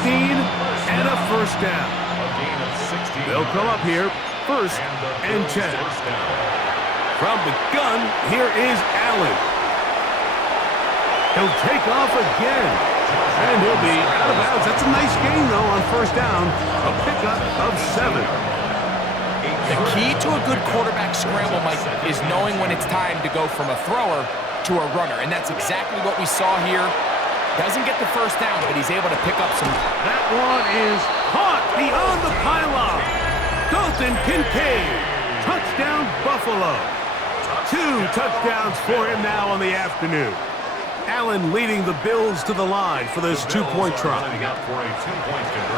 and a first down. They'll come up here, 1st and 10. From the gun, here is Allen. He'll take off again, and he'll be out of bounds. That's a nice gain, though, on 1st down, a pickup of 7. The key to a good quarterback scramble, Mike, is knowing when it's time to go from a thrower to a runner, and that's exactly what we saw here. Doesn't get the 1st down, but he's able to pick up some. That one is caught beyond the pylon. Dalton Kincaid, touchdown Buffalo. 2 touchdowns for him now on the afternoon. Allen leading the Bills to the line for this 2-point try.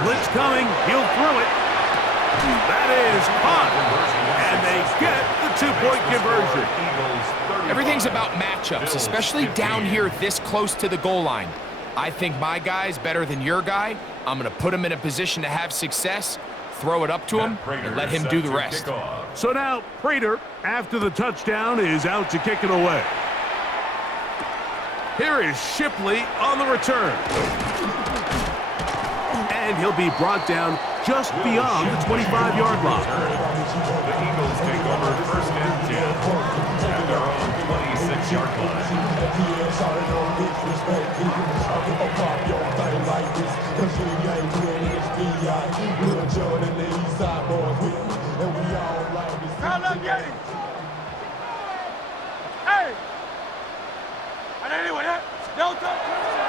Blitz coming, he'll throw it. That is caught, and they get the 2-point conversion. Everything's about matchups, especially down here this close to the goal line. I think my guy's better than your guy. I'm going to put him in a position to have success, throw it up to him, and let him do the rest. So now Prater, after the touchdown, is out to kick it away. Here is Shipley on the return. And he'll be brought down just beyond the 25-yard line. The Eagles take over 1st and 10 at their own 26-yard line.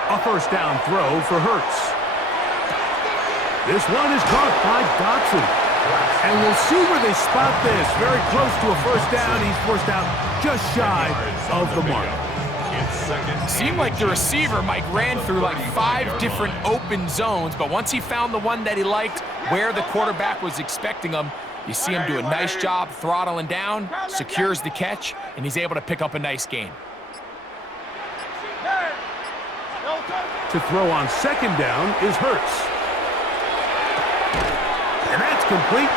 A 1st down throw for Hurts. This one is caught by Dotson. And we'll see where they spot this. Very close to a 1st down. He's forced out just shy of the mark. Seemed like the receiver, Mike, ran through like 5 different open zones, but once he found the one that he liked, where the quarterback was expecting him, you see him do a nice job throttling down, secures the catch, and he's able to pick up a nice gain. To throw on 2nd down is Hurts. And that's complete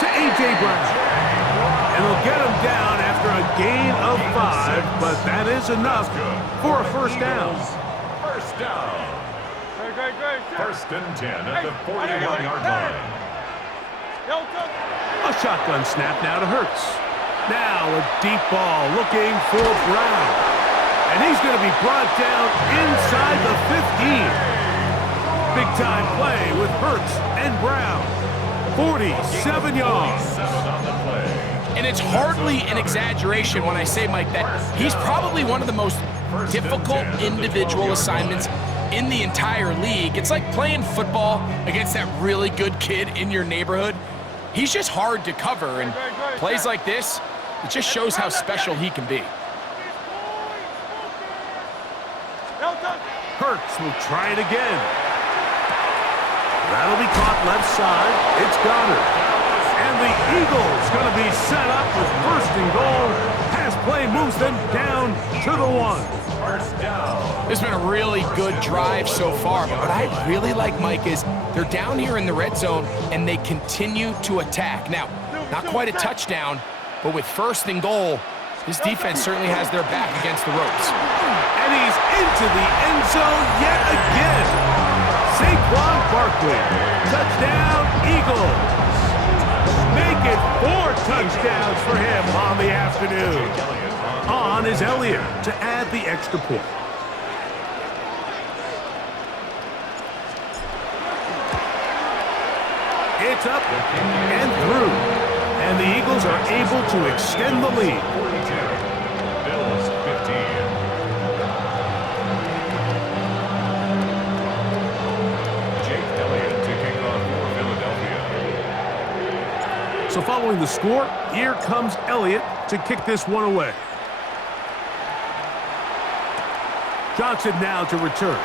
to A.J. Brown. And they'll get him down after a gain of 5, but that is enough for a 1st down. 1st down. 1st and 10 at the 41-yard line. A shotgun snap now to Hurts. Now a deep ball looking for Brown. And he's going to be brought down inside the 15. Big-time play with Hurts and Brown. 47 yards. And it's hardly an exaggeration when I say, Mike, that he's probably one of the most difficult individual assignments in the entire league. It's like playing football against that really good kid in your neighborhood. He's just hard to cover, and plays like this, it just shows how special he can be. Hurts will try it again. That'll be caught left side. It's Goddard. And the Eagles going to be set up with 1st and goal. Pass play moves them down to the 1. 1st down. This has been a really good drive so far, but what I really like, Mike, is they're down here in the red zone, and they continue to attack. Now, not quite a touchdown, but with 1st and goal, this defense certainly has their back against the ropes. And he's into the end zone yet again. Saquon Barkley, touchdown Eagles. Make it 4 touchdowns for him on the afternoon. On is Elliott to add the extra point. It's up and through. And the Eagles are able to extend the lead. 42. Bills 15. Jake Elliott to kick off for Philadelphia. So following the score, here comes Elliott to kick this one away. Johnson now to return.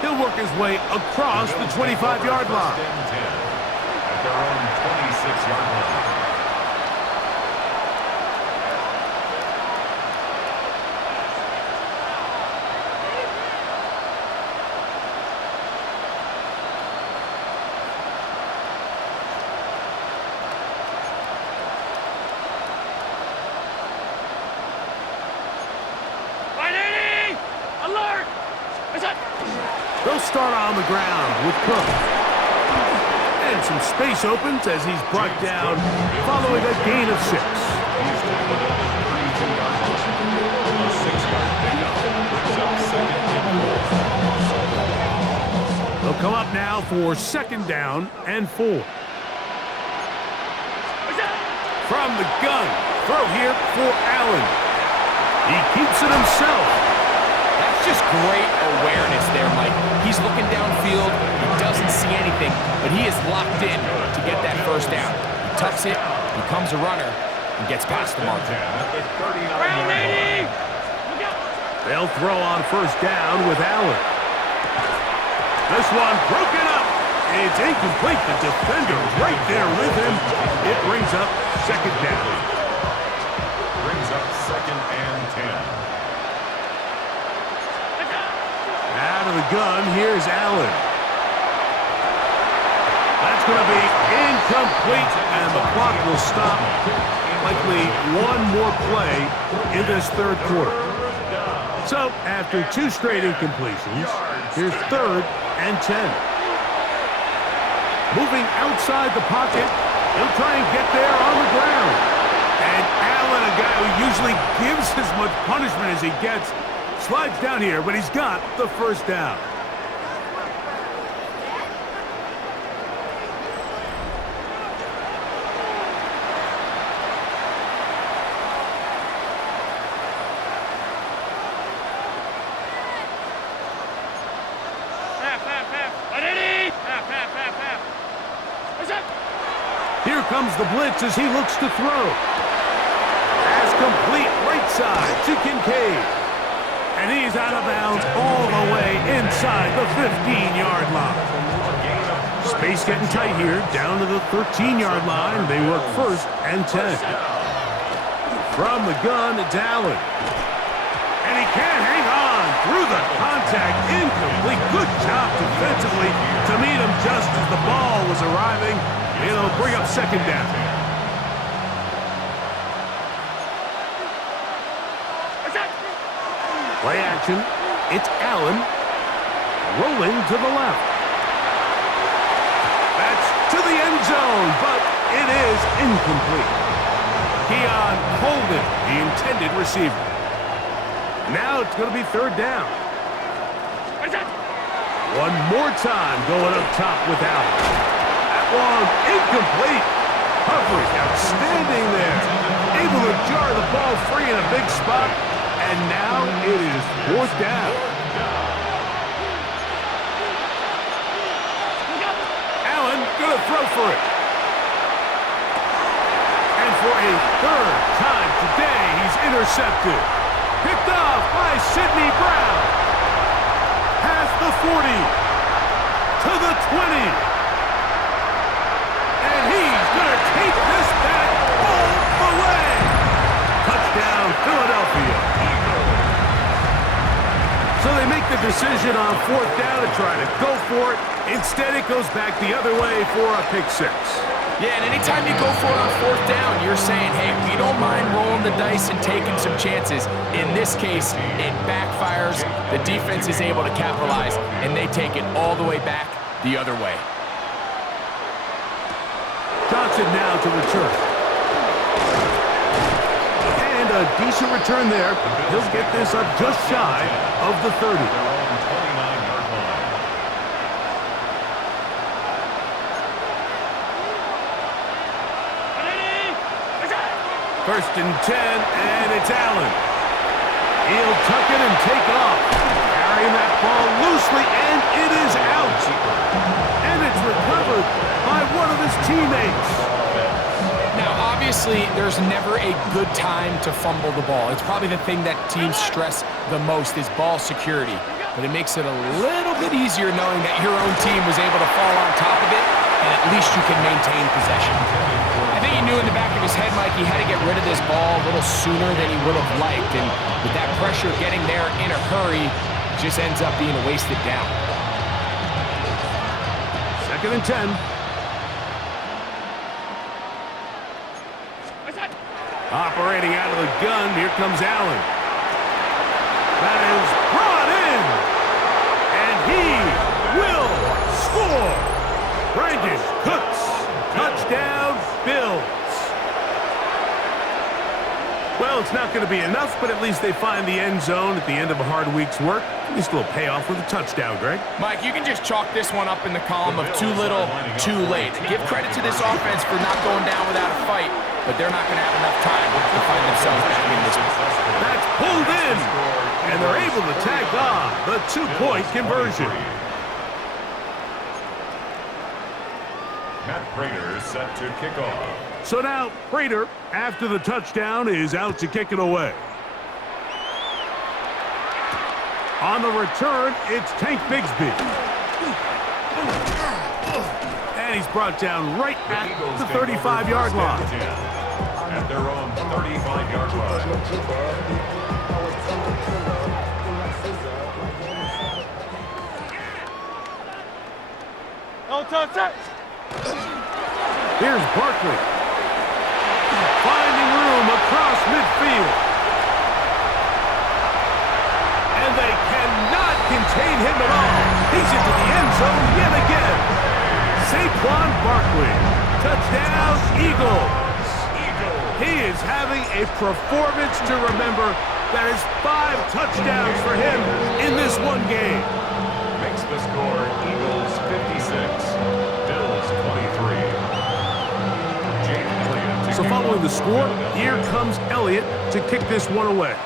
He'll work his way across the 25-yard line. At their own 26-yard line. They'll start on the ground with Cook. And some space opens as he's brought down following a gain of 6. He's tackled at the 32-yard line. A 6-yard pickup. Brings up second and 4. They'll come up now for 2nd down and 4. From the gun, throw here for Allen. He keeps it himself. That's just great awareness there, Mike. He's looking downfield. He doesn't see anything, but he is locked in to get that 1st down. He tucks it, becomes a runner, and gets past the marker. They'll throw on 1st down with Allen. This one broken up. It's incomplete. The defender right there with him. It brings up 2nd down. Brings up 2nd and 10. Out of the gun, here's Allen. That's going to be incomplete, and the clock will stop. Likely one more play in this 3rd quarter. So, after 2 straight incompletions, here's 3rd and 10. Moving outside the pocket, he'll try and get there on the ground. And Allen, a guy who usually gives as much punishment as he gets, slides down here, but he's got the 1st down. Here comes the blitz as he looks to throw. Pass complete right side to Kincaid. And he's out of bounds all the way inside the 15-yard line. Space getting tight here, down to the 13-yard line. They work 1st and 10. From the gun, it's Allen. And he can't hang on through the contact. Incomplete. Good job defensively to meet him just as the ball was arriving. It'll bring up 2nd down. Play action. It's Allen. Rolling to the left. That's to the end zone, but it is incomplete. Keon Holden, the intended receiver. Now it's going to be 3rd down. One more time going up top with Allen. That one incomplete. Coverage outstanding there. Able to jar the ball free in a big spot. And now it is 4th down. Allen going to throw for it. And for a 3rd time today, he's intercepted. Picked off by Sidney Brown. Past the 40. To the 20. And he's going to take this back all the way. Touchdown, Philadelphia. So they make the decision on 4th down to try to go for it. Instead, it goes back the other way for a pick 6. Yeah, and anytime you go for it on 4th down, you're saying, hey, we don't mind rolling the dice and taking some chances. In this case, it backfires. The defense is able to capitalize, and they take it all the way back the other way. Johnson now to return. And a decent return there. He'll get this up just shy of the 30. 29-yard line. 1st and 10, and it's Allen. He'll tuck it and take off. Carrying that ball loosely, and it is out. And it's recovered by one of his teammates. Now, obviously, there's never a good time to fumble the ball. It's probably the thing that teams stress the most is ball security. But it makes it a little bit easier knowing that your own team was able to fall on top of it, and at least you can maintain possession. I think he knew in the back of his head, Mike, he had to get rid of this ball a little sooner than he would have liked. And with that pressure getting there in a hurry, it just ends up being a wasted down. 2nd and 10. Operating out of the gun, here comes Allen. That is brought in. And he Brandon Cooks. Touchdown, Bills. Well, it's not going to be enough, but at least they find the end zone at the end of a hard week's work. At least a little payoff with a touchdown, Greg. Mike, you can just chalk this one up in the column of too little, too late. Give credit to this offense for not going down without a fight, but they're not going to have enough time to find themselves back in this one. That's pulled in, and they're able to tag on the two-point conversion. Matt Prater is set to kick off. So now, Prater, after the touchdown, is out to kick it away. On the return, it's Tank Bigsby. And he's brought down right at the 35-yard line. At their own 35-yard line. Here's Barkley. Finding room across midfield. And they cannot contain him at all. He's into the end zone yet again. Saquon Barkley. Touchdown, Eagles. He is having a performance to remember. That is 5 touchdowns for him in this one game. Makes the score Eagles 56, Bills 23. So following the score, here comes Elliott to kick this one away.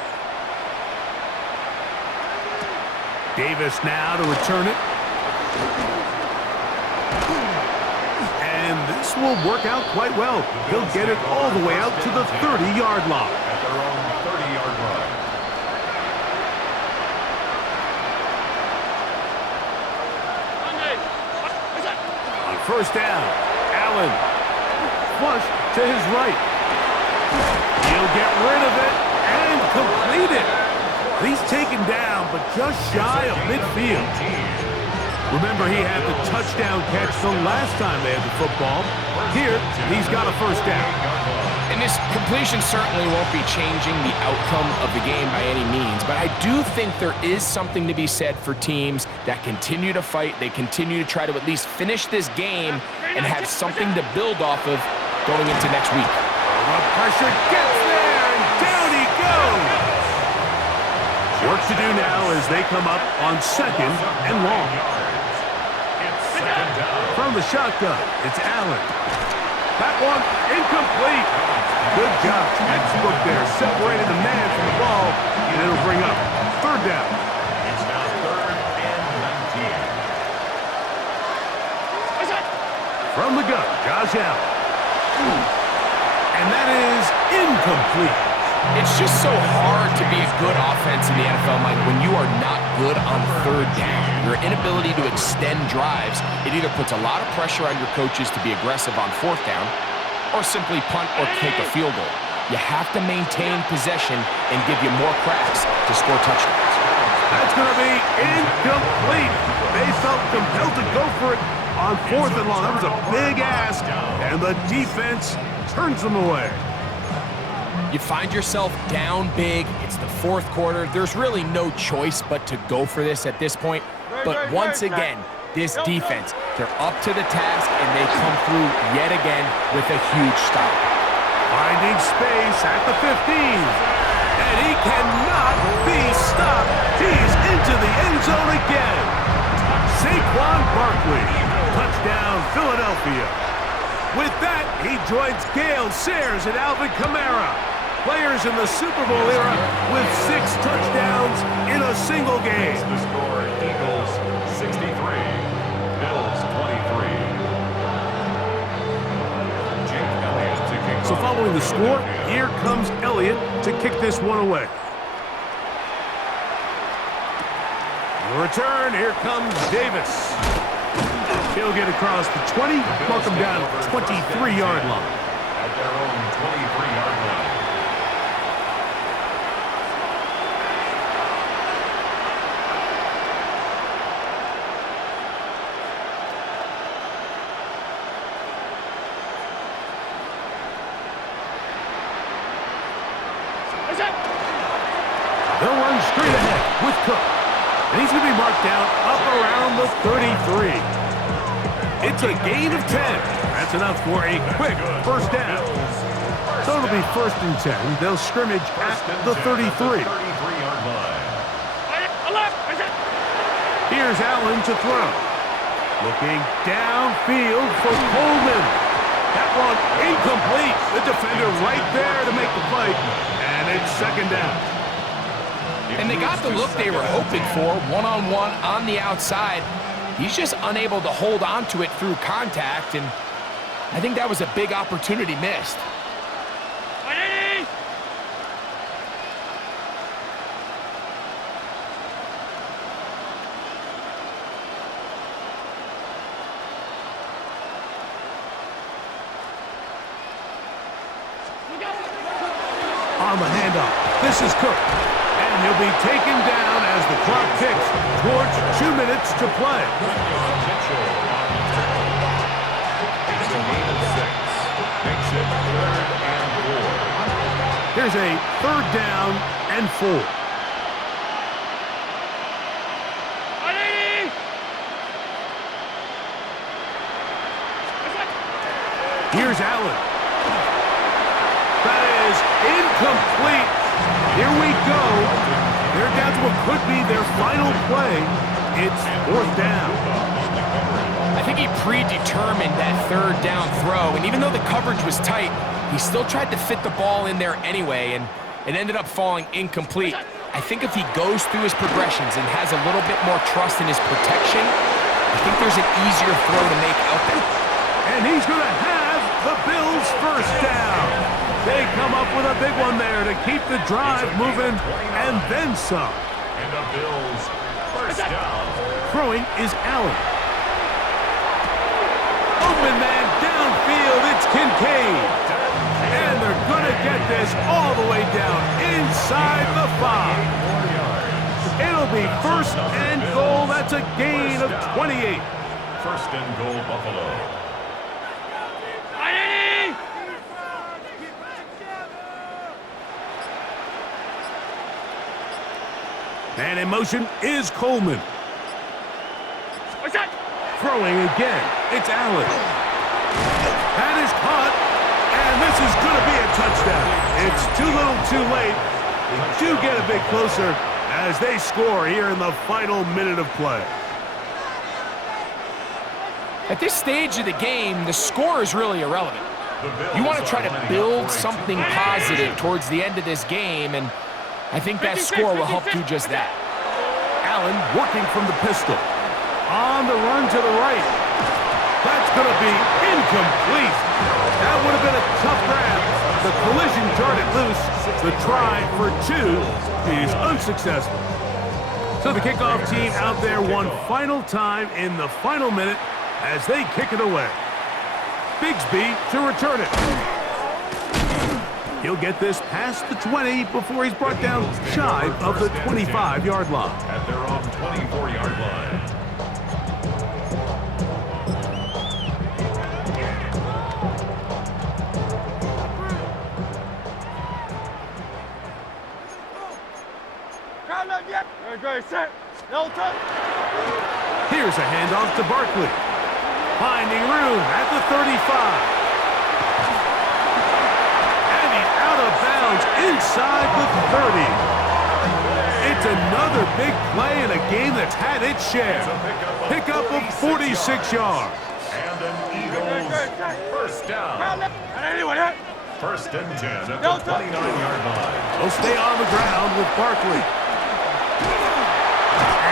Davis now to return it. And this will work out quite well. He'll get it all the way out to the 30-yard line. At their own 30-yard line. On first down, Allen. Flush to his right. He'll get rid of it and complete it. He's taken down, but just shy of midfield. Remember, he had the touchdown catch the last time they had the football. Here, he's got a first down. And this completion certainly won't be changing the outcome of the game by any means, but I do think there is something to be said for teams that continue to fight. They continue to try to at least finish this game and have something to build off of going into next week. The pressure gets there, and down he goes. Work to do now as they come up on second and long. From the shotgun, it's Allen. That one incomplete. Good job. Textbook there. Separated the man from the ball, and it'll bring up third down. It's now 3rd and 19. From the gun, Josh Allen. And that is incomplete. It's just so hard to be a good offense in the NFL, Mike, when you are not good on third down. Your inability to extend drives, it either puts a lot of pressure on your coaches to be aggressive on fourth down or simply punt or take a field goal. You have to maintain possession and give you more cracks to score touchdowns. That's going to be incomplete. They felt compelled to go for it on fourth and long. That was a big ask, and the defense turns them away. You find yourself down big. It's the fourth quarter. There's really no choice but to go for this at this point. But once again, this defense, they're up to the task, and they come through yet again with a huge stop. Finding space at the 15. And he cannot be stopped. He's into the end zone again. Saquon Barkley. Touchdown, Philadelphia. With that, he joins Gale Sayers and Alvin Kamara. Players in the Super Bowl era with 6 touchdowns in a single game. The score, Eagles 63, Bills 23. Jake Elliott to kick So off. following the score, here comes Elliott to kick this one away. The return, here comes Davis. He'll get across the 20, mark him down at the 23-yard line. At their own 23-yard line. They'll run straight ahead with Cook. And he's going to be marked down up around the 33. It's a gain of 10. That's enough for a quick first down. So it'll be 1st and 10. They'll scrimmage at the 33. Here's Allen to throw. Looking downfield for Coleman. That one incomplete. The defender right there to make the play. And it's 2nd down. And they got the look they were hoping for, one-on-one on the outside. He's just unable to hold on to it through contact, and I think that was a big opportunity missed. On the handoff, this is Cook. And he'll be taken down as the clock ticks towards 2 minutes to play. It's a gain of 6. Makes it 3rd and 4. Here's a 3rd down and 4. Here's Allen. That is incomplete. Here we go. They're down to what could be their final play. It's 4th down. I think he predetermined that 3rd down throw, and even though the coverage was tight, he still tried to fit the ball in there anyway, and it ended up falling incomplete. I think if he goes through his progressions and has a little bit more trust in his protection, I think there's an easier throw to make out there. And he's going to have the Bills' 1st down. They come up with a big one there to keep the drive moving, and then some. And the Bills' 1st down. Throwing is Allen. Open man downfield, it's Kincaid. And they're going to get this all the way down inside the 5. It'll be 1st and goal. That's a gain of 28. 1st and goal, Buffalo. And in motion is Coleman. Throwing again, it's Allen. That is caught, and this is going to be a touchdown. It's too little too late. They do get a bit closer as they score here in the final minute of play. At this stage of the game, the score is really irrelevant. You want to try to build something positive towards the end of this game, and I think that score will help do just that. Allen working from the pistol. On the run to the right. That's going to be incomplete. That would have been a tough grab. The collision darted loose. The try for 2 is unsuccessful. So the kickoff team out there one final time in the final minute as they kick it away. Bigsby to return it. He'll get this past the 20 before he's brought down shy of the 25-yard line. At their own 24-yard line. Here's a handoff to Barkley. Finding room at the 35. Out of bounds inside the 30. It's another big play in a game that's had its share. Pickup of 46 yards. And an Eagles 1st down. 1st and 10 at the 29-yard line. They'll stay on the ground with Barkley.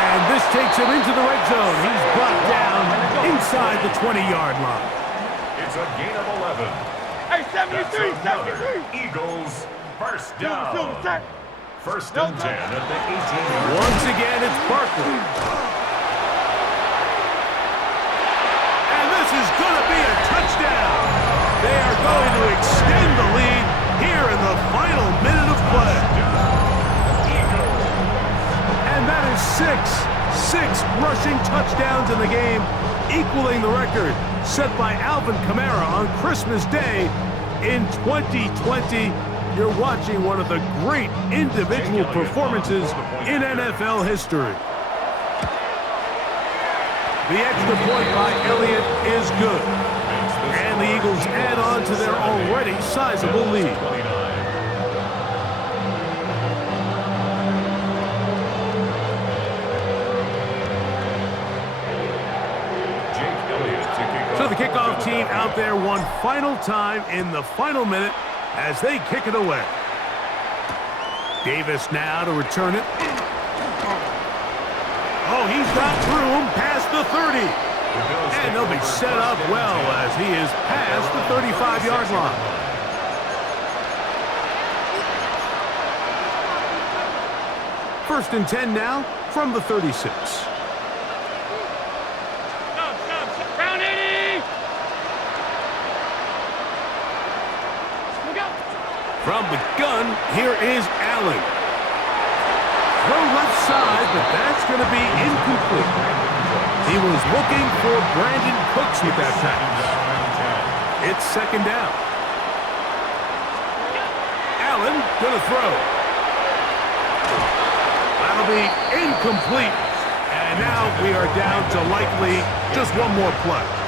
And this takes him into the red zone. He's brought down inside the 20-yard line. It's a gain of 11. Hey, 73, 73. Eagles 1st down. 1st and 10 at the 18-yard line. Once again, it's Barkley. And this is going to be a touchdown. They are going to extend the lead here in the final minute of play. And that is six rushing touchdowns in the game, equaling the record set by Alvin Kamara on Christmas Day in 2020. You're watching one of the great individual performances in NFL history. The extra point by Elliott is good. And the Eagles add on to their already sizable lead. So the kickoff team out there one final time in the final minute as they kick it away. Davis now to return it. Oh, he's got room past the 30. And they'll be set up well as he is past the 35-yard line. First and 10 now from the 36. Round 80. From the gun, here is Allen. Throw left side, but that's going to be incomplete. He was looking for Brandon Cooks with that pass. It's second down. Allen going to throw. That'll be incomplete. And now we are down to likely just one more play.